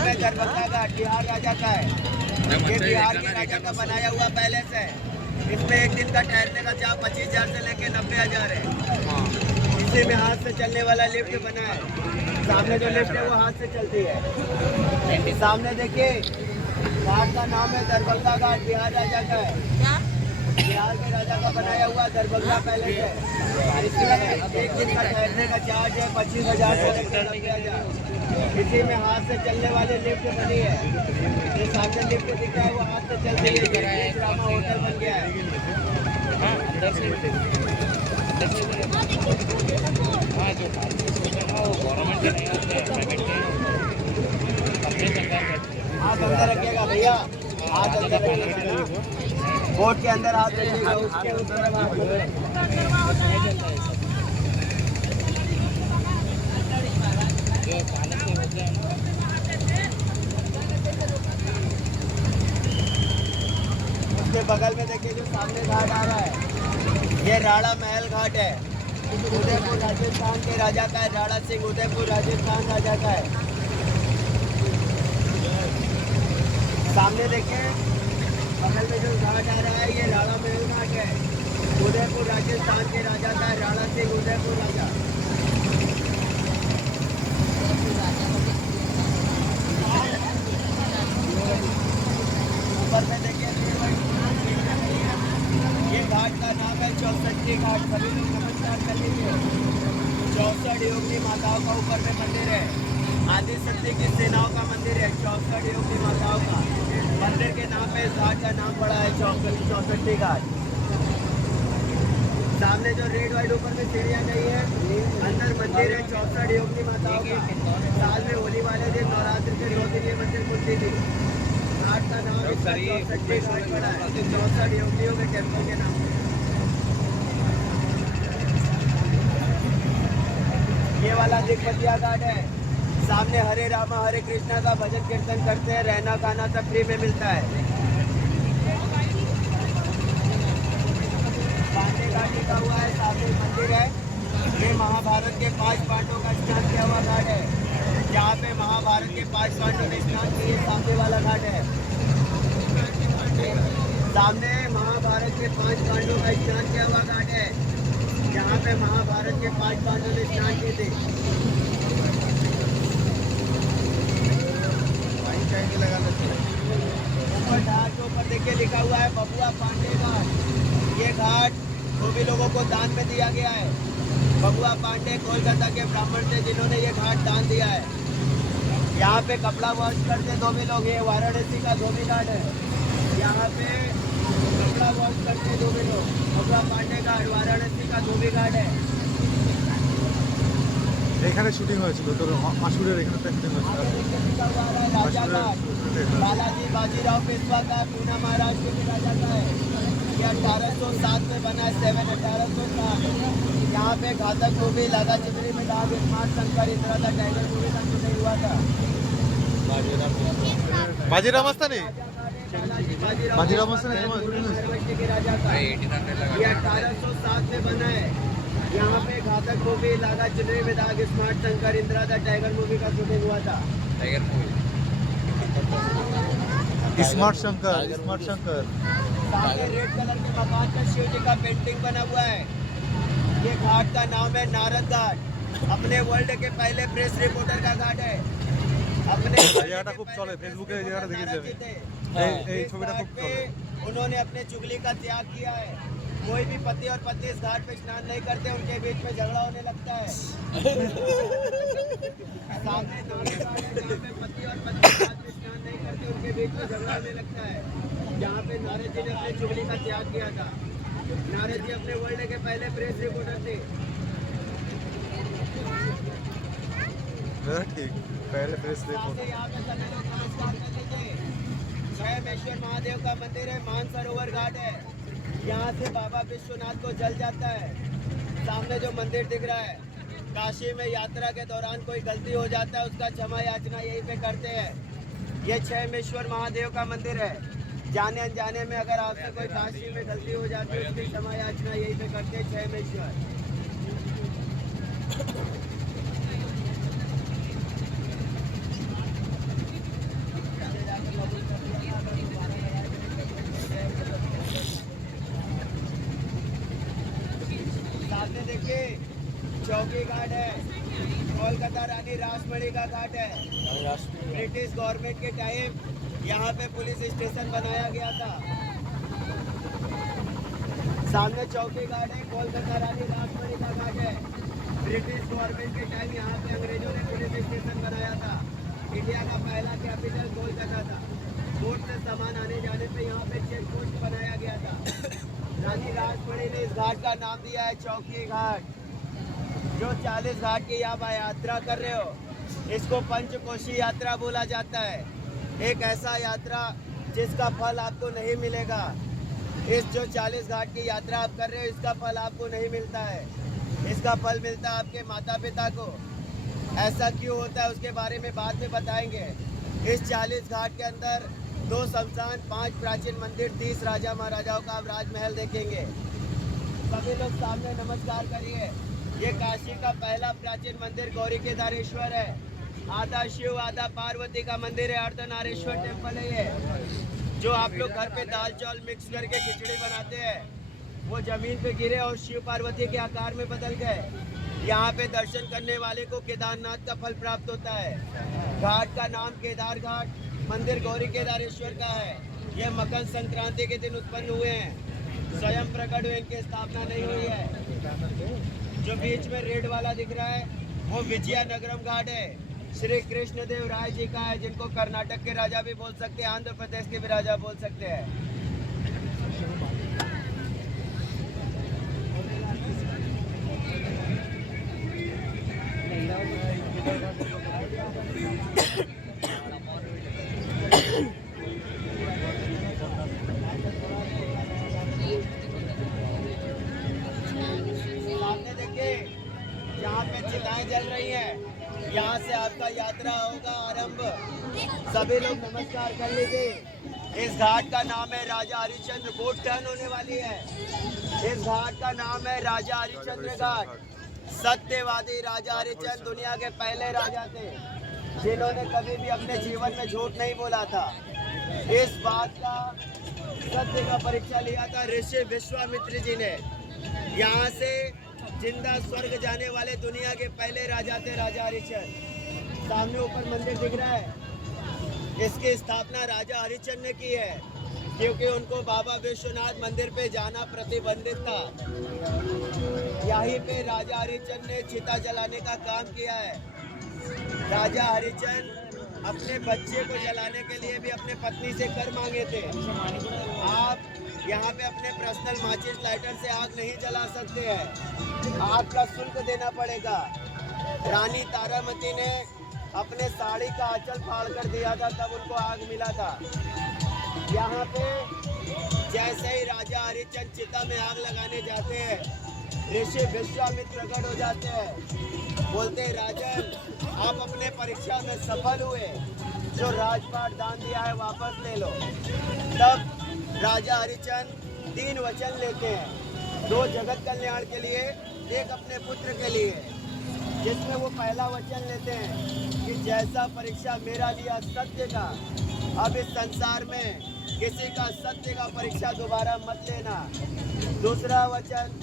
नाम है दरभंगा घाट, बिहार राजा का है। ये बिहार के राजा का बनाया हुआ पैलेस है। इसमें एक दिन का ठहरने का चार्ज 25,000 से लेके 90,000 है। इसी में हाथ से चलने वाला लिफ्ट बना है। सामने जो लिफ्ट है वो हाथ से चलती है। सामने देखिए, घाट का नाम है दरभंगा घाट, बिहार राजा का है। बिहार के राजा का बनाया हुआ दरभंगा पैलेस है। इसमें एक दिन का ठहरने का चार्ज है 25,000 से लेकर 90,000। इसी में हाथ से चलने वाली लिफ्ट बनी है। ये सामने लिफ्ट दिख रहा है वो हाथ से चलती है। ये रामा होटल बन गया है। हाथ अंदर रखिएगा भैया, हाथ अंदर रखिएगा। बोट के अंदर हाथ रखिएगा, उसके ऊपर उसके बगल में देखिए जो सामने घाट आ रहा है, ये राणा महल घाट है। उदयपुर राजस्थान के राजा का है। राणा सिंह उदयपुर राजस्थान राजा का है। सामने देखें बगल में जो घाट आ रहा है ये राणा महल घाट है। उदयपुर राजस्थान के राजा का है। राणा सिंह उदयपुर राजा। ऊपर में देखिए ये घाट का नाम है 64 घाट। सभी लोग नमस्कार कर लीजिए। 64 योगी माताओं का ऊपर में मंदिर है। आदि शक्ति की सेनाओं का मंदिर है। 64 योगी माताओं का मंदिर के नाम पे इस घाट का नाम पड़ा है 64 घाट। सामने जो रेड वाइट ऊपर में सीढ़ियाँ गई है, अंदर मंदिर है 64 योगी माताओं का। साल में होली वाले दिन नवरात्र के 2 दिन ये मंदिर खुलती थी। घाट का नाम 64 घाट पड़ा है 64 योगियों के टेम्पल के नाम। ये वाला दिग्बतिया घाट है। सामने हरे रामा हरे कृष्णा का भजन कीर्तन करते हैं। रहना खाना सब फ्री में मिलता है। पांडे घाट लिखा हुआ है, सामने मंदिर है। ये महाभारत के 5 पांडवों का स्नान किया हुआ घाट है। जहाँ पे महाभारत के 5 पांडवों ने स्नान किए, सामने वाला घाट है। सामने महाभारत के 5 पांडवों का स्नान किया हुआ घाट है। जहाँ पे महाभारत के 5 पांडवों ने स्नान किए थे। ऊपर घाट के ऊपर देखिए लिखा हुआ है बबुआ पांडे घाट। ये घाट धोबी लोगों को दान में दिया गया है। बबुआ पांडे कोलकाता के ब्राह्मण थे जिन्होंने ये घाट दान दिया है। यहाँ पे कपड़ा वॉश करते धोबी लोग। ये वाराणसी का धोबी घाट है। यहाँ पे कपड़ा वॉश करते धोबी लोग। बबुआ पांडे घाट वाराणसी का धोबी घाट है। এখানে শুটিং হয়েছিল তোর মাসুরের এখানে শুটিং হয়েছিল राजा घाट बालाजी बाजीराव पेशवा का पूना महाराष्ट्र के राजा का है। ये 1807 में बना है। 1807। यहाँ पे घातक मूवी लगा चिमरी में डाग स्मार्ट शंकर इंदिरा था टाइगर मूवी का शूटिंग हुआ था। बाजीराव मस्तानी बाजीराव मस्तानी के राजा का ये 1807 में बना है। यहाँ पे घातक मूवी लागा चिमरी में दाग स्मार्ट शंकर इंदिरा था टाइगर मूवी का शूटिंग हुआ था। टाइगर मूवी स्मार्ट शंकर सामने रेड कलर के मकान पर शिव जी का पेंटिंग बना हुआ है। ये घाट का नाम है नारद घाट। अपने वर्ल्ड के पहले प्रेस रिपोर्टर का घाट है। अपने জায়গাটা খুব চলে ফেসবুকে এই জায়গাটা দেখে যাবে এই ছবিটা খুব চলে। उन्होंने अपने चुगली का त्याग किया है। कोई भी पति और पत्नी इस घाट पे स्नान नहीं करते, उनके बीच में झगड़ा होने लगता है। सामने नारद घाट है जहाँ पे पति और पत्नी इस घाट पे स्नान नहीं करते, उनके बीच में झगड़ा होने लगता है। जहाँ पे नारद जी ने अपने चुगली का त्याग किया था। नारद जी अपने वर्ल्ड के पहले प्रेस रिपोर्टर थे। ठीक पहले प्रेस रिपोर्टर। यहाँ पे सभी लोग नमस्कार कर लीजिए। क्षयमेश्वर महादेव का मंदिर है। मानसरोवर घाट है। यहाँ से बाबा विश्वनाथ को जल जाता है। सामने जो मंदिर दिख रहा है, काशी में यात्रा के दौरान कोई गलती हो जाता है उसका क्षमा याचना यहीं पे करते हैं। ये क्षयमेश्वर महादेव का मंदिर है। जाने अनजाने में अगर आपसे कोई काशी में गलती हो जाती है उसकी क्षमा याचना यहीं पे करते हैं क्षयमेश्वर। राजमणि का घाट है। ब्रिटिश गवर्नमेंट के टाइम यहाँ पे पुलिस स्टेशन बनाया गया था। सामने चौकी घाट है, कोलकाता रानी राजमणि का घाट है। ब्रिटिश गवर्नमेंट के टाइम यहाँ पे अंग्रेजों ने पुलिस स्टेशन बनाया था। इंडिया का पहला कैपिटल कोलकाता था। बोट से सामान आने जाने पे यहाँ पे चेक पोस्ट बनाया गया था। रानी राजमणि ने इस घाट का नाम दिया है चौकी घाट। जो 40 घाट की आप यात्रा कर रहे हो, इसको पंचकोशी यात्रा बोला जाता है। एक ऐसा यात्रा जिसका फल आपको नहीं मिलेगा। इस जो 40 घाट की यात्रा आप कर रहे हो, इसका फल आपको नहीं मिलता है। इसका फल मिलता है आपके माता पिता को। ऐसा क्यों होता है उसके बारे में बाद में बताएंगे। इस 40 घाट के अंदर 2 शमशान, 5 प्राचीन मंदिर, 30 राजा महाराजाओं का आप राजमहल देखेंगे। सभी लोग सामने नमस्कार करिए। ये काशी का पहला प्राचीन मंदिर गौरी केदारेश्वर है। आधा शिव आधा पार्वती का मंदिर है। अर्धनारेश्वर टेम्पल है ये। जो आप लोग घर पे दाल चावल मिक्स करके खिचड़ी बनाते हैं, वो जमीन पे गिरे और शिव पार्वती के आकार में बदल गए। यहाँ पे दर्शन करने वाले को केदारनाथ का फल प्राप्त होता है। घाट का नाम केदार घाट, मंदिर गौरी केदारेश्वर का है। ये मकर संक्रांति के दिन उत्पन्न हुए हैं। स्वयं प्रकट हुए, इनकी स्थापना नहीं हुई है। जो बीच में रेड वाला दिख रहा है वो विजयनगरम घाट है। श्री कृष्ण देव राय जी का है, जिनको कर्नाटक के राजा भी बोल सकते हैं, आंध्र प्रदेश के भी राजा बोल सकते हैं। सामने देखिए, यहाँ पे चिताएं जल रही हैं। यहाँ से आपका यात्रा होगा आरंभ। सभी लोग नमस्कार कर लीजिए। इस घाट का नाम है राजा हरिश्चंद्र। बोट टर्न होने वाली है। इस घाट का नाम है राजा हरिश्चंद्र घाट। सत्यवादी राजा हरिश्चंद्र दुनिया के पहले राजा थे, जिन्होंने कभी भी अपने जीवन में झूठ नहीं बोला था। इस बात का सत्य का परीक्षा लिया था ऋषि विश्वामित्र जी ने। यहाँ से जिंदा स्वर्ग जाने वाले दुनिया के पहले राजा थे राजा हरिश्चंद्र। सामने ऊपर मंदिर दिख रहा है, इसकी स्थापना राजा हरिश्चंद्र ने की है, क्योंकि उनको बाबा विश्वनाथ मंदिर पे जाना प्रतिबंधित था। यहीं पे राजा हरिश्चंद्र ने चिता जलाने का काम किया है। राजा हरिश्चंद्र अपने बच्चे को जलाने के लिए भी अपने पत्नी से कर मांगे थे। आप यहाँ पे अपने पर्सनल माचिस लाइटर से आग नहीं जला सकते हैं, आग का शुल्क देना पड़ेगा। रानी तारामती ने अपने साड़ी का आंचल फाड़ कर दिया था, तब उनको आग मिला था। यहाँ पे जैसे ही राजा हरिश्चंद्र चिता में आग लगाने जाते हैं, ऋषि विश्वामित्र प्रकट हो जाते हैं। बोलते हैं, राजन आप अपने परीक्षा में सफल हुए, जो राजपाट दान दिया है वापस ले लो। तब राजा हरिश्चंद्र 3 वचन लेते हैं, 2 जगत कल्याण के लिए, एक अपने पुत्र के लिए, जिसमें वो पहला वचन लेते हैं कि जैसा परीक्षा मेरा लिया सत्य का, अब इस संसार में किसी का सत्य का परीक्षा दोबारा मत लेना। दूसरा वचन,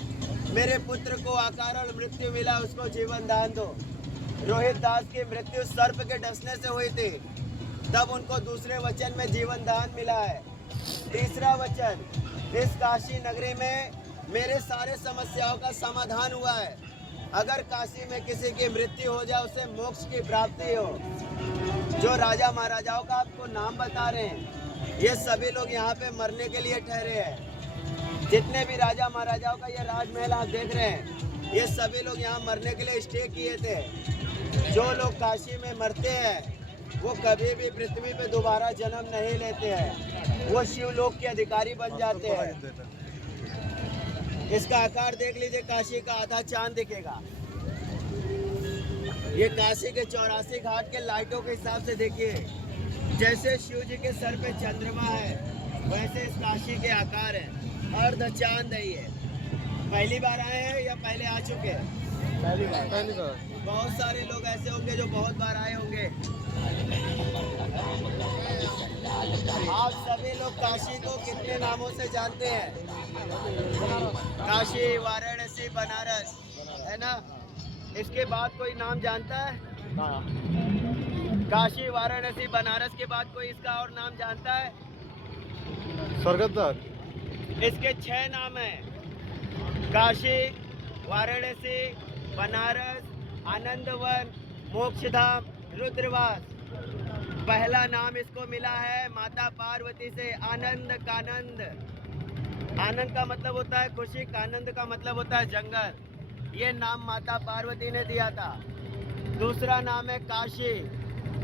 मेरे पुत्र को अकारण मृत्यु मिला, उसको जीवन दान दो। रोहित दास की मृत्यु सर्प के डसने से हुई थी, तब उनको दूसरे वचन में जीवन दान मिला है। तीसरा वचन, इस काशी नगरी में मेरे सारे समस्याओं का समाधान हुआ है। अगर काशी में किसी की मृत्यु हो जाए, उसे मोक्ष की प्राप्ति हो। जो राजा महाराजाओं का आपको नाम बता रहे हैं, ये सभी लोग यहाँ पे मरने के लिए ठहरे हैं। जितने भी राजा महाराजाओं का ये राजमहल आप देख रहे हैं, ये सभी लोग यहाँ मरने के लिए स्टे किए थे। जो लोग काशी में मरते हैं, वो कभी भी पृथ्वी पे दोबारा जन्म नहीं लेते हैं, वो शिवलोक के अधिकारी बन जाते हैं। इसका आकार देख लीजिए, काशी का आधा चांद दिखेगा। ये काशी के 84 घाट के लाइटों के हिसाब से देखिए, जैसे शिव जी के सर पे चंद्रमा है, वैसे इस काशी के आकार है। अर्ध चांद है ये। पहली बार आए हैं या पहले आ चुके हैं? पहली बार। बहुत सारे लोग ऐसे होंगे जो बहुत बार आए होंगे। आप सभी लोग काशी को कितने नामों से जानते हैं? काशी, वाराणसी, बनारस, है ना? इसके बाद कोई नाम जानता है? हाँ काशी, वाराणसी, बनारस के बाद कोई इसका और नाम जानता है? स्वर्गद्वार। इसके 6 नाम हैं। काशी, वाराणसी, बनारस, आनंदवन, मोक्षधाम, रुद्रवास। पहला नाम इसको मिला है माता पार्वती से, आनंद कानंद। आनंद का मतलब होता है खुशी, कानंद का मतलब होता है जंगल। ये नाम माता पार्वती ने दिया था। दूसरा नाम है काशी।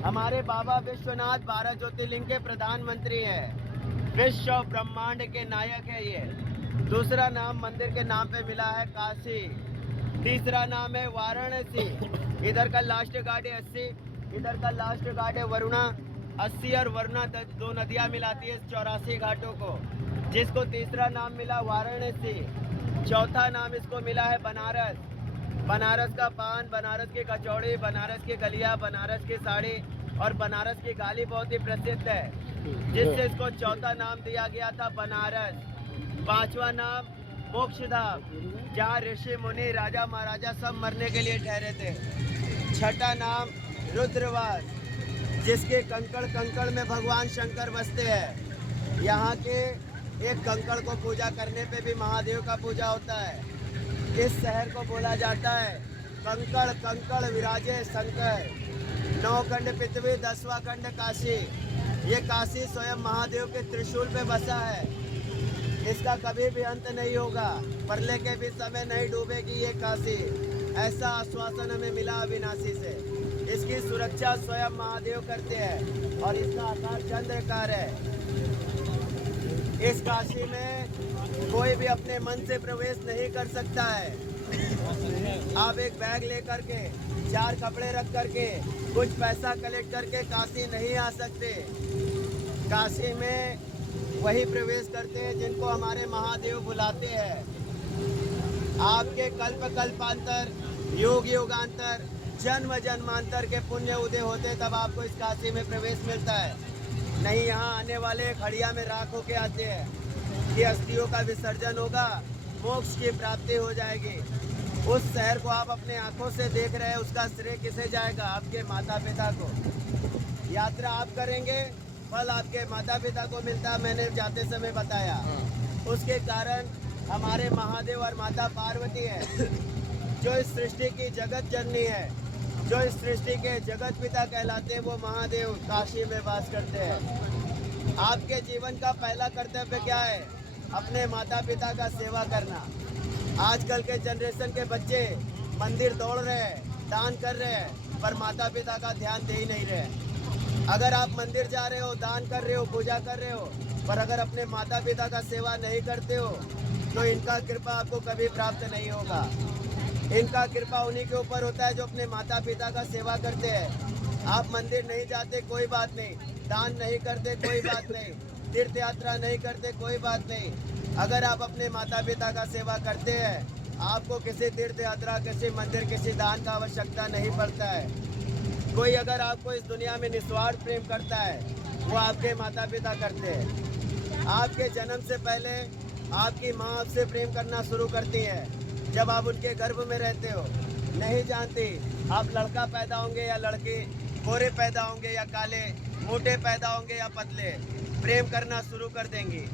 हमारे बाबा विश्वनाथ 12 ज्योतिर्लिंग के प्रधानमंत्री हैं, विश्व और ब्रह्मांड के नायक है ये। दूसरा नाम मंदिर के नाम पे मिला है काशी। तीसरा नाम है वाराणसी। इधर का लास्ट घाट है 80, इधर का लास्ट घाट है वरुणा। 80 और वरुणा 2 नदियाँ मिलाती है 84 घाटों को, जिसको तीसरा नाम मिला वाराणसी। चौथा नाम इसको मिला है बनारस। बनारस का पान, बनारस की कचौड़ी, बनारस की गलिया, बनारस की साड़ी और बनारस की गाली बहुत ही प्रसिद्ध है, जिससे इसको चौथा नाम दिया गया था बनारस। पांचवा नाम मोक्षधाम, जहाँ ऋषि मुनि राजा महाराजा सब मरने के लिए ठहरे थे। छठा नाम रुद्रवास, जिसके कंकड़ कंकड़ में भगवान शंकर बसते हैं। यहाँ के एक कंकड़ को पूजा करने पे भी महादेव का पूजा होता है। इस शहर को बोला जाता है कंकड़ कंकड़ विराजे शंकर। 9 खंड पृथ्वी, 10वां खंड काशी। ये काशी स्वयं महादेव के त्रिशूल पे बसा है। इसका कभी भी अंत नहीं होगा, प्रलय के भी समय नहीं डूबेगी ये काशी, ऐसा आश्वासन हमें मिला अविनाशी से। इसकी सुरक्षा स्वयं महादेव करते हैं और इसका आकार चंद्रकार है। इस काशी में कोई भी अपने मन से प्रवेश नहीं कर सकता है। आप एक बैग लेकर के, 4 कपड़े रख करके, कुछ पैसा कलेक्ट करके काशी नहीं आ सकते। काशी में वही प्रवेश करते हैं जिनको हमारे महादेव बुलाते हैं। आपके कल्प कल्पांतर, युग युगांतर, जन्म जन्मांतर के पुण्य उदय होते तब आपको इस काशी में प्रवेश मिलता है। नहीं, यहाँ आने वाले खड़िया में राख होके आते हैं कि अस्थियों का विसर्जन होगा, मोक्ष की प्राप्ति हो जाएगी। उस शहर को आप अपने आंखों से देख रहे हैं, उसका श्रेय किसे जाएगा? आपके माता पिता को। यात्रा आप करेंगे, फल आपके माता पिता को मिलता, मैंने जाते समय बताया। उसके कारण हमारे महादेव और माता पार्वती है, जो इस सृष्टि की जगत जननी है, जो इस सृष्टि के जगत पिता कहलाते हैं, वो महादेव काशी में वास करते हैं। आपके जीवन का पहला कर्तव्य क्या है? अपने माता पिता का सेवा करना। आजकल के जनरेशन के बच्चे मंदिर दौड़ रहे हैं, दान कर रहे हैं, पर माता पिता का ध्यान दे ही नहीं रहे। अगर आप मंदिर जा रहे हो, दान कर रहे हो, पूजा कर रहे हो, पर अगर अपने माता पिता का सेवा नहीं करते हो, तो इनका कृपा आपको कभी प्राप्त नहीं होगा। इनका कृपा उन्हीं के ऊपर होता है जो अपने माता पिता का सेवा करते हैं। आप मंदिर नहीं जाते, कोई बात नहीं, दान नहीं करते, कोई बात नहीं, तीर्थ यात्रा नहीं करते, कोई बात नहीं। अगर आप अपने माता पिता का सेवा करते हैं, आपको किसी तीर्थ यात्रा, किसी मंदिर, किसी दान का आवश्यकता नहीं पड़ता है। कोई अगर आपको इस दुनिया में निस्वार्थ प्रेम करता है, वो आपके माता पिता करते हैं। आपके जन्म से पहले आपकी माँ आपसे प्रेम करना शुरू करती है। जब आप उनके गर्भ में रहते हो, नहीं जानती आप लड़का पैदा होंगे या लड़की, गोरे पैदा होंगे या काले, मोटे पैदा होंगे या पतले, प्रेम करना शुरू कर देंगी।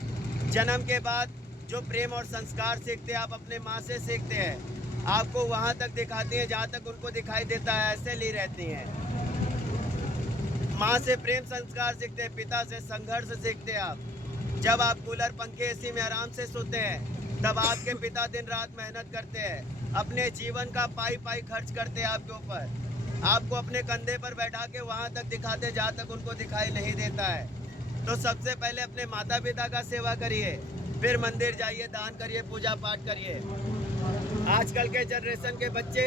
जन्म के बाद जो प्रेम और संस्कार सीखते हैं, आप अपने माँ से सीखते हैं। आपको वहाँ तक दिखाती हैं जहाँ तक उनको दिखाई देता है, ऐसे ली रहती हैं। माँ से प्रेम संस्कार सीखते हैं, पिता से संघर्ष सीखते हैं आप। जब आप कूलर पंखे एसी में आराम से सोते हैं, तब आपके पिता दिन रात मेहनत करते हैं, अपने जीवन का पाई पाई खर्च करते हैं आपके ऊपर। आपको अपने कंधे पर बैठा के वहाँ तक दिखाते जहाँ तक उनको दिखाई नहीं देता है। तो सबसे पहले अपने माता पिता का सेवा करिए, फिर मंदिर जाइए, दान करिए, पूजा पाठ करिए। आजकल के जनरेशन के बच्चे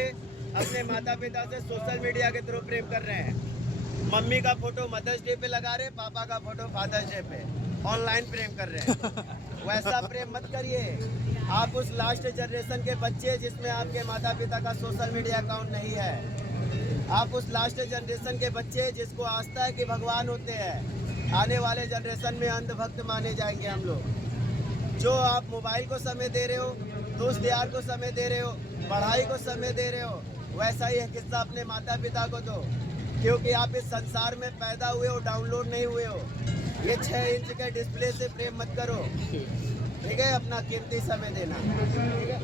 अपने माता पिता से सोशल मीडिया के थ्रू प्रेम कर रहे हैं। मम्मी का फोटो मदर्स डे पे लगा रहे, पापा का फोटो फादर्स डे पे, ऑनलाइन प्रेम कर रहे हैं। वैसा प्रेम मत करिए। आप उस लास्ट जनरेशन के बच्चे जिसमें आपके माता पिता का सोशल मीडिया अकाउंट नहीं है। आप उस लास्ट जनरेशन के बच्चे जिसको आस्था है कि भगवान होते हैं। आने वाले जनरेशन में अंधभक्त माने जाएंगे हम लोग। जो आप मोबाइल को समय दे रहे हो, दोस्त यार को समय दे रहे हो, पढ़ाई को समय दे रहे हो, वैसा ही एक हिस्सा अपने माता पिता को दो, क्योंकि आप इस संसार में पैदा हुए हो, डाउनलोड नहीं हुए हो। ये 6 इंच के डिस्प्ले से प्रेम मत करो, ठीक है? अपना कीमती समय देना, ठीक है?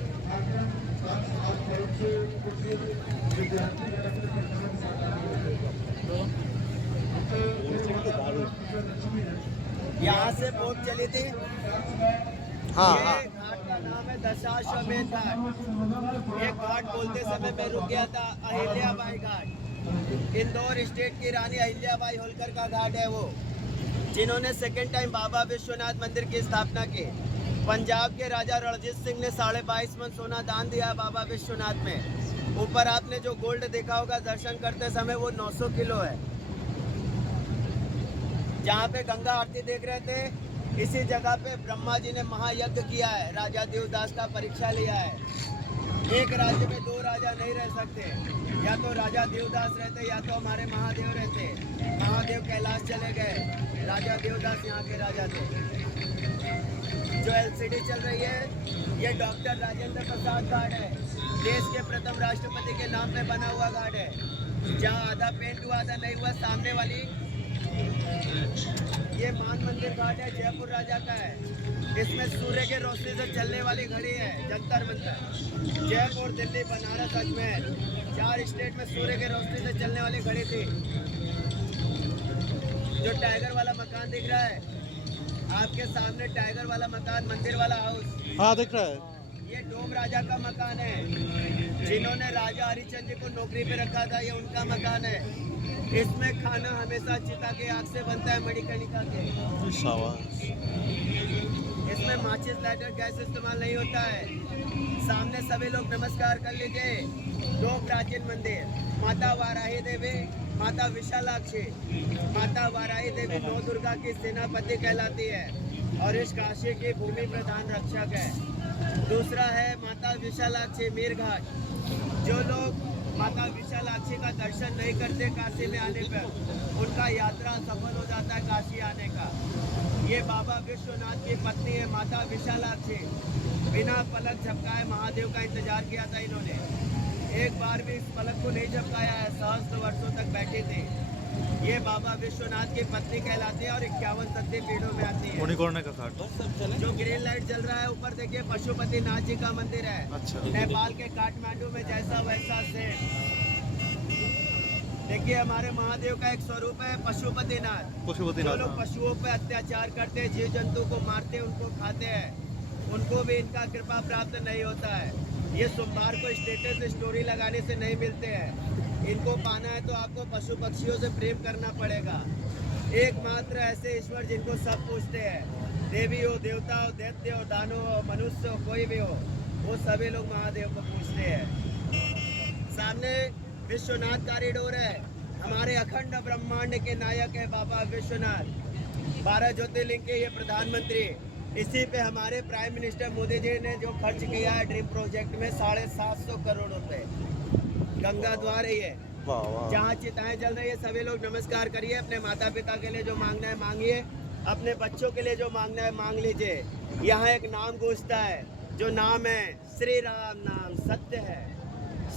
यहाँ से बोट चली थी। हाँ ये हाँ घाट का नाम है दशाश्वमेध घाट। एक घाट बोलते समय मैं रुक गया था, अहिल्याबाई घाट। इंदौर स्टेट की रानी अहिल्याबाई होलकर का घाट है वो, जिन्होंने सेकेंड टाइम बाबा विश्वनाथ मंदिर की स्थापना की। पंजाब के राजा रणजीत सिंह ने 22.5 मन सोना दान दिया बाबा विश्वनाथ में। ऊपर आपने जो गोल्ड देखा होगा दर्शन करते समय, वो 900 किलो है। जहाँ पे गंगा आरती देख रहे थे, इसी जगह पे ब्रह्मा जी ने महायज्ञ किया है, राजा देवदास का परीक्षा लिया है। एक राज्य में 2 राजा नहीं रह सकते, या तो राजा देवदास रहते या तो हमारे महादेव रहते। महादेव कैलाश चले गए, राजा देवदास यहाँ के राजा थे। जो एलसीडी चल रही है, ये डॉक्टर राजेंद्र प्रसाद घाट है। देश के प्रथम राष्ट्रपति के नाम पे बना हुआ घाट है। जहाँ आधा पेंट हुआ आधा नहीं हुआ, सामने वाली ये मान मंदिर घाट है, जयपुर राजा का है। इसमें सूर्य के रोशनी से चलने वाली घड़ी है, जंतर मंतर। जयपुर, दिल्ली, बनारस, अजमेर, 4 स्टेट में सूर्य के रोशनी से चलने वाली घड़ी थी। जो टाइगर वाला मकान दिख रहा है आपके सामने, टाइगर वाला मकान, मंदिर वाला हाउस, हाँ दिख रहा है। ये डोम राजा का मकान है। जिन्होंने राजा हरिचंद जी को नौकरी पे रखा था, ये उनका मकान है। इसमें खाना हमेशा चिता के आग से बनता है, मणिकर्णिका के। शाबाश। इसमें माचिस, लाइटर, गैस इस्तेमाल नहीं होता है। सामने सभी लोग नमस्कार कर लीजिए। 2 प्राचीन मंदिर, माता वाराही देवी, माता विशालाक्षी। माता वाराही देवी 9 दुर्गा की सेनापति कहलाती है और इस काशी की भूमि प्रधान रक्षक है। दूसरा है माता विशालाक्षी मीर घाट। जो लोग माता विशालाक्षी का दर्शन नहीं करते काशी में आने पर, उनका यात्रा सफल हो जाता है काशी आने का। ये बाबा विश्वनाथ की पत्नी है माता विशालाक्षी। बिना पलक झपकाए महादेव का इंतजार किया था इन्होंने। एक बार भी इस पलक को नहीं झपकाया है, सहस्त्र वर्षों तक बैठी थी। ये बाबा विश्वनाथ की पत्नी कहलाती है और 51 शक्ति पीठों में आती है। मणिकर्णिका का घाट। जो ग्रीन लाइट जल रहा है ऊपर देखिए, पशुपति नाथ जी का मंदिर है। अच्छा। नेपाल के काठमांडू में जैसा वैसा सेम। देखिए हमारे महादेव का एक स्वरूप है पशुपति नाथ। जो लोग पशुओं पे अत्याचार करते हैं, जीव जंतु को मारते हैं, उनको खाते हैं, उनको भी इनका कृपा प्राप्त नहीं होता है। ये सोमवार को स्टेटस स्टोरी लगाने से नहीं मिलते हैं। इनको पाना है तो आपको पशु पक्षियों से प्रेम करना पड़ेगा। एकमात्र ऐसे ईश्वर जिनको सब पूछते हैं, देवी हो, देवता हो, दैत्य हो, दानव हो, मनुष्य हो, कोई भी हो, वो सभी लोग महादेव को पूछते हैं। सामने विश्वनाथ कॉरिडोर है। हमारे अखंड ब्रह्मांड के नायक है बाबा विश्वनाथ। 12 ज्योतिर्लिंग के ये प्रधानमंत्री। इसी पे हमारे प्राइम मिनिस्टर मोदी जी ने जो खर्च किया है ड्रीम प्रोजेक्ट में 750 करोड़ रुपए। गंगा द्वार है ये, जहाँ चिताएं जल रही है। सभी लोग नमस्कार करिए। अपने माता पिता के लिए जो मांगना है मांगिए, अपने बच्चों के लिए जो मांगना है मांग लीजिए। यहाँ एक नाम गूंजता है, जो नाम है श्री राम नाम सत्य है।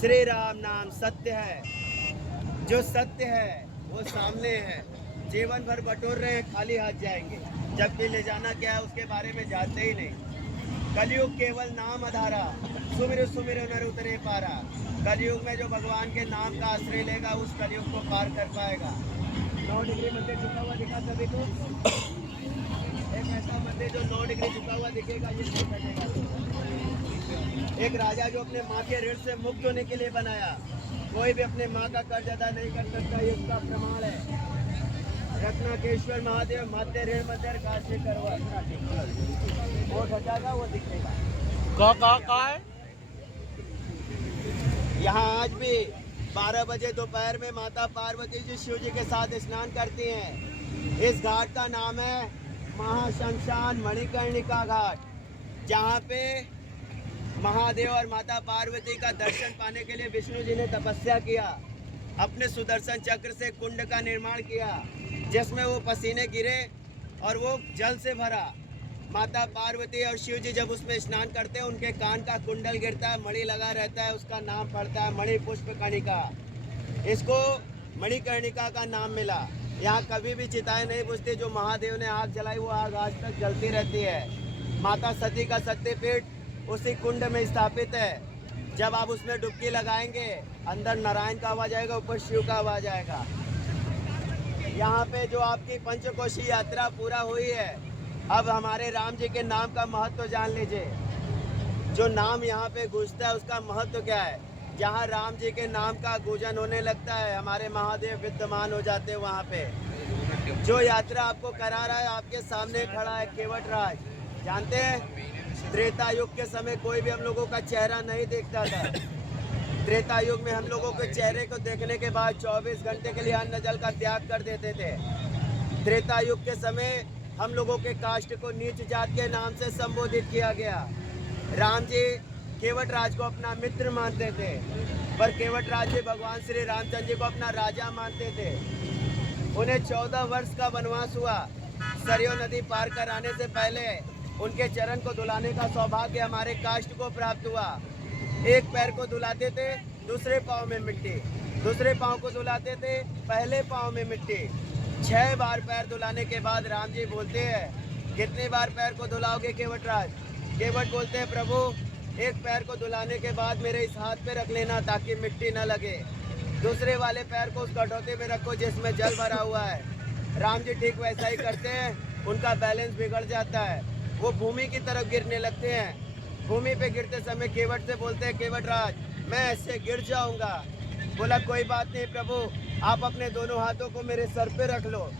श्री राम नाम सत्य है। जो सत्य है वो सामने है। जीवन भर बटोर रहे हैं, खाली हाथ जाएंगे, जबकि ले जाना क्या है उसके बारे में जानते ही नहीं। कलयुग केवल नाम आधारा, सुमिर सुमिर नर उतरे पारा। कलयुग में जो भगवान के नाम का आश्रय लेगा, उस कलयुग को पार कर पाएगा। 9 डिग्री मंदिर झुका हुआ दिखा सभी को। एक ऐसा मंदिर जो 9 डिग्री झुका हुआ दिखेगा, ये नहीं बनेगा। एक राजा जो अपने माँ के ऋण से मुक्त होने के लिए बनाया। कोई भी अपने माँ का कर्ज अदा नहीं कर सकता, ये उसका प्रमाण है। रत्नाकेश्वर महादेव माते ऋण मंदिर काशी करवा। वो ढकेगा वो दिखेगा। कहाँ है? यहाँ आज भी 12 बजे दोपहर में माता पार्वती जी शिव जी के साथ स्नान करती हैं। इस घाट का नाम है महाशमशान मणिकर्णिका घाट, जहाँ पे महादेव और माता पार्वती का दर्शन पाने के लिए विष्णु जी ने तपस्या किया। अपने सुदर्शन चक्र से कुंड का निर्माण किया, जिसमें वो पसीने गिरे और वो जल से भरा। माता पार्वती और शिव जी जब उसमें स्नान करते हैं उनके कान का कुंडल गिरता है, मणि लगा रहता है, उसका नाम पड़ता है मणि पुष्प कर्णिका। इसको मणिकर्णिका का नाम मिला। यहाँ कभी भी चिताएं नहीं बुझती, जो महादेव ने आग जलाई वो आग आज तक जलती रहती है। माता सती का शक्तिपीठ उसी कुंड में स्थापित है। जब आप उसमें डुबकी लगाएंगे अंदर नारायण का आवाज आएगा, ऊपर शिव का आवाज आएगा। यहाँ पे जो आपकी पंचकोशी यात्रा पूरा हुई है, अब हमारे राम जी के नाम का महत्व जान लीजिए। जो नाम यहाँ पे गूंजता है उसका महत्व क्या है। जहाँ राम जी के नाम का गूंजन होने लगता है हमारे महादेव विद्यमान हो जाते हैं वहाँ पे। जो यात्रा आपको करा रहा है आपके सामने खड़ा है केवट राज। जानते हैं त्रेता युग के समय कोई भी हम लोगों का चेहरा नहीं देखता था। त्रेता युग में हम लोगों के चेहरे को देखने के बाद 24 घंटे के लिए अन्न जल का त्याग कर देते थे। त्रेता युग के समय हम लोगों के कास्ट को नीच जात के नाम से संबोधित किया गया। राम जी केवट राज को अपना मित्र मानते थे, पर केवट राज जी भगवान श्री रामचंद्र जी को अपना राजा मानते थे। उन्हें 14 वर्ष का वनवास हुआ। सरयू नदी पार कर आने से पहले उनके चरण को धुलाने का सौभाग्य हमारे कास्ट को प्राप्त हुआ। एक पैर को धुलाते थे, दूसरे पाँव में मिट्टी, दूसरे पाँव को धुलाते थे, पहले पाँव में मिट्टी। 6 बार पैर धुलाने के बाद राम जी बोलते हैं, कितनी बार पैर को धुलाओगे केवट राज? केवट बोलते हैं, प्रभु एक पैर को धुलाने के बाद मेरे इस हाथ पे रख लेना ताकि मिट्टी न लगे, दूसरे वाले पैर को उस कटोते में रखो जिसमें जल भरा हुआ है। राम जी ठीक वैसा ही करते हैं, उनका बैलेंस बिगड़ जाता है, वो भूमि की तरफ गिरने लगते हैं। भूमि पे गिरते समय केवट से बोलते हैं, केवट राज मैं ऐसे गिर जाऊंगा। बोला कोई बात नहीं प्रभु, आप अपने दोनों हाथों को मेरे सर पे रख लो।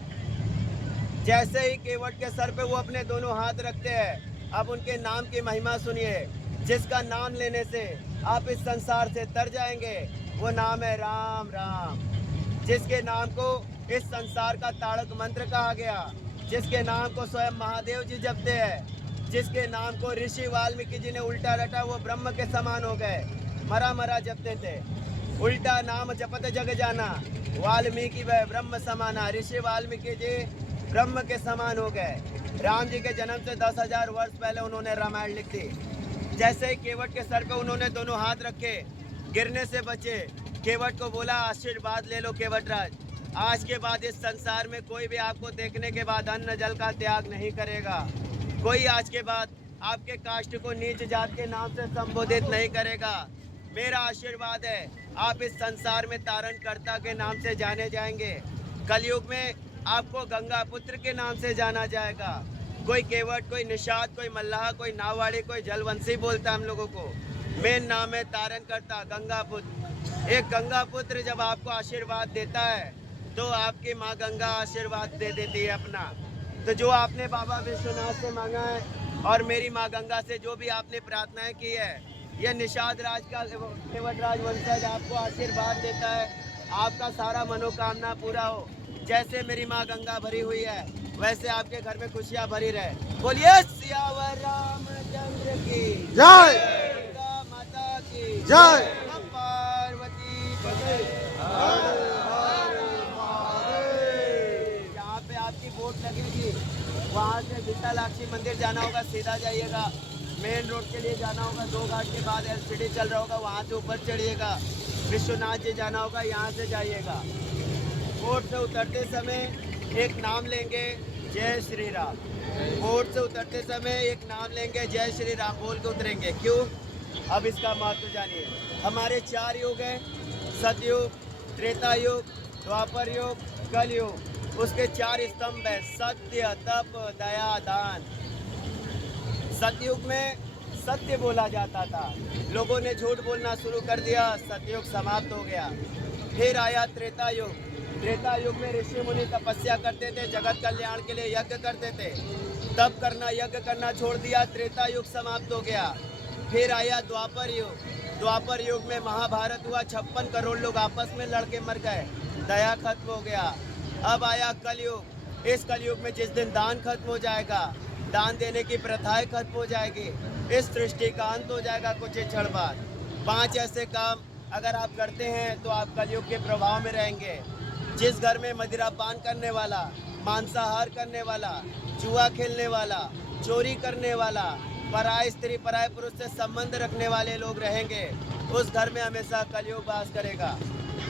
जैसे ही केवट के सर पे वो अपने दोनों हाथ रखते हैं, अब उनके नाम की महिमा सुनिए। जिसका नाम लेने से आप इस संसार से तर जाएंगे वो नाम है राम राम। जिसके नाम को इस संसार का तारक मंत्र कहा गया, जिसके नाम को स्वयं महादेव जी जपते हैं, जिसके नाम को ऋषि वाल्मीकि जी ने उल्टा रटा वो ब्रह्म के समान हो गए। मरा मरा जपते थे, उल्टा नाम जपत जग जाना, वाल्मीकि वह ब्रह्म समाना। ऋषि वाल्मीकि जी ब्रह्म के समान हो गए। राम जी के जन्म से 10,000 वर्ष पहले उन्होंने रामायण लिख दी। जैसे ही केवट के सर पे उन्होंने दोनों हाथ रखे, गिरने से बचे। केवट को बोला आशीर्वाद ले लो केवट राज, आज के बाद इस संसार में कोई भी आपको देखने के बाद अन्न जल का त्याग नहीं करेगा। कोई आज के बाद आपके कास्ट को नीच जात के नाम से संबोधित नहीं करेगा। मेरा आशीर्वाद है, आप इस संसार में तारणकर्ता के नाम से जाने जाएंगे। कलयुग में आपको गंगा पुत्र के नाम से जाना जाएगा। कोई केवट, कोई निषाद, कोई मल्लाह, कोई नावाड़ी, कोई जलवंशी बोलता है हम लोगों को। मेन नाम है तारणकर्ता गंगा पुत्र। एक गंगा पुत्र जब आपको आशीर्वाद देता है तो आपकी माँ गंगा आशीर्वाद दे देती है अपना। तो जो आपने बाबा विश्वनाथ से मांगा है और मेरी माँ गंगा से जो भी आपने प्रार्थनाएं की है, ये निषाद राज का केवट राज वंशज आपको आशीर्वाद देता है, आपका सारा मनोकामना पूरा हो। जैसे मेरी माँ गंगा भरी हुई है वैसे आपके घर में खुशियाँ भरी रहे। बोलिए सियावर रामचंद्र की जय, गंगा माता की जय, पार्वती जहाँ पे आपकी बोट लगेगी वहाँ से विशालाक्षी मंदिर जाना होगा, सीधा जाइएगा। मेन रोड के लिए जाना होगा, 2 घाट के बाद एलसीडी चल रहा होगा, वहाँ से ऊपर चढ़िएगा। विश्वनाथ जी जाना होगा, यहाँ से जाइएगा। बोट से उतरते समय एक नाम लेंगे, जय श्री राम। बोट से उतरते समय एक नाम लेंगे, जय श्री राम बोल के उतरेंगे। क्यों? अब इसका महत्व जानिए। हमारे 4 युग हैं, सतयुग, त्रेता युग, द्वापर युग, कलयुग। उसके 4 स्तंभ है, सत्य, तप, दया, दान। सतयुग में सत्य बोला जाता था, लोगों ने झूठ बोलना शुरू कर दिया, सतयुग समाप्त हो गया। फिर आया त्रेता युग। त्रेता युग में ऋषि मुनि तपस्या करते थे, जगत कल्याण के लिए यज्ञ करते थे। तप करना, यज्ञ करना छोड़ दिया, त्रेता युग समाप्त हो गया। फिर आया द्वापर युग। द्वापर युग में महाभारत हुआ, 56 करोड़ लोग आपस में लड़के मर गए, दया खत्म हो गया। अब आया कलयुग। इस कलयुग में जिस दिन दान खत्म हो जाएगा, दान देने की प्रथाएं खत्म हो जाएगी, इस सृष्टि का अंत हो जाएगा कुछ ही क्षण बाद। 5 ऐसे काम अगर आप करते हैं तो आप कलयुग के प्रभाव में रहेंगे। जिस घर में मदिरापान करने वाला, मांसाहार करने वाला, जुआ खेलने वाला, चोरी करने वाला, पराय स्त्री पराय पुरुष से संबंध रखने वाले लोग रहेंगे, उस घर में हमेशा कलयुग वास करेगा।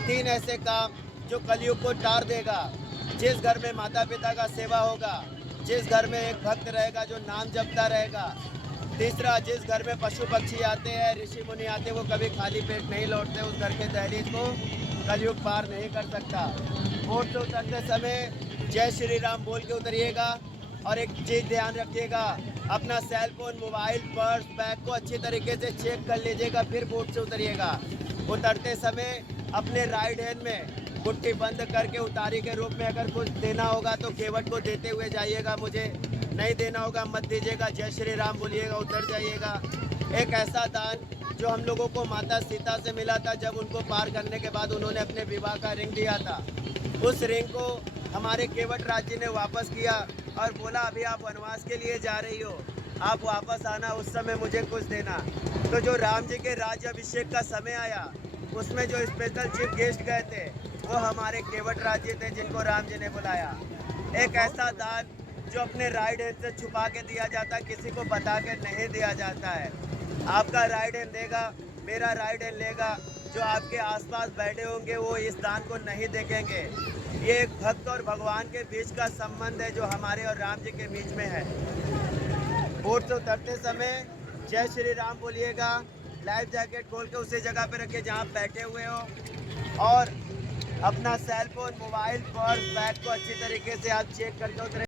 3 ऐसे काम जो कलयुग को टार देगा। जिस घर में माता पिता का सेवा होगा, जिस घर में एक भक्त रहेगा जो नाम जपता रहेगा। तीसरा, जिस घर में पशु पक्षी आते हैं, ऋषि मुनि आते हैं, वो कभी खाली पेट नहीं लौटते, उस घर के दहलीज को कलयुग पार नहीं कर सकता। बोट से उतरते समय जय श्री राम बोल के उतरिएगा। और एक चीज़ ध्यान रखिएगा, अपना cell phone, mobile, purse, bag को अच्छी तरीके से चेक कर लीजिएगा, फिर बोट से उतरिएगा। उतरते समय अपने राइट हैंड में गुट्टी बंद करके उतारी के रूप में अगर कुछ देना होगा तो केवट को देते हुए जाइएगा, मुझे नहीं देना होगा मत दीजिएगा, जय श्री राम बोलिएगा, उतर जाइएगा। एक ऐसा दान जो हम लोगों को माता सीता से मिला था, जब उनको पार करने के बाद उन्होंने अपने विवाह का रिंग दिया था, उस रिंग को हमारे केवट राज जी ने वापस किया और बोला अभी आप वनवास के लिए जा रही हो, आप वापस आना, उस समय मुझे कुछ देना। तो जो राम जी के राज्य अभिषेक का समय आया, उसमें जो स्पेशल चीफ गेस्ट गए थे वो हमारे केवट राज जी थे, जिनको राम जी ने बुलाया। एक ऐसा दान जो अपने राइट हैंड से छुपा के दिया जाता है, किसी को बता के नहीं दिया जाता है। आपका राइट हैंड देगा, मेरा राइट हैंड लेगा, जो आपके आसपास बैठे होंगे वो इस दान को नहीं देखेंगे। ये एक भक्त और भगवान के बीच का संबंध है जो हमारे और राम जी के बीच में है। बोट से उतरते समय जय श्री राम बोलिएगा, लाइफ जैकेट खोल के उसी जगह पे रखिए जहाँ आप बैठे हुए हो, और अपना cell phone, mobile, purse, bag को अच्छी तरीके से आप चेक करके उतरे।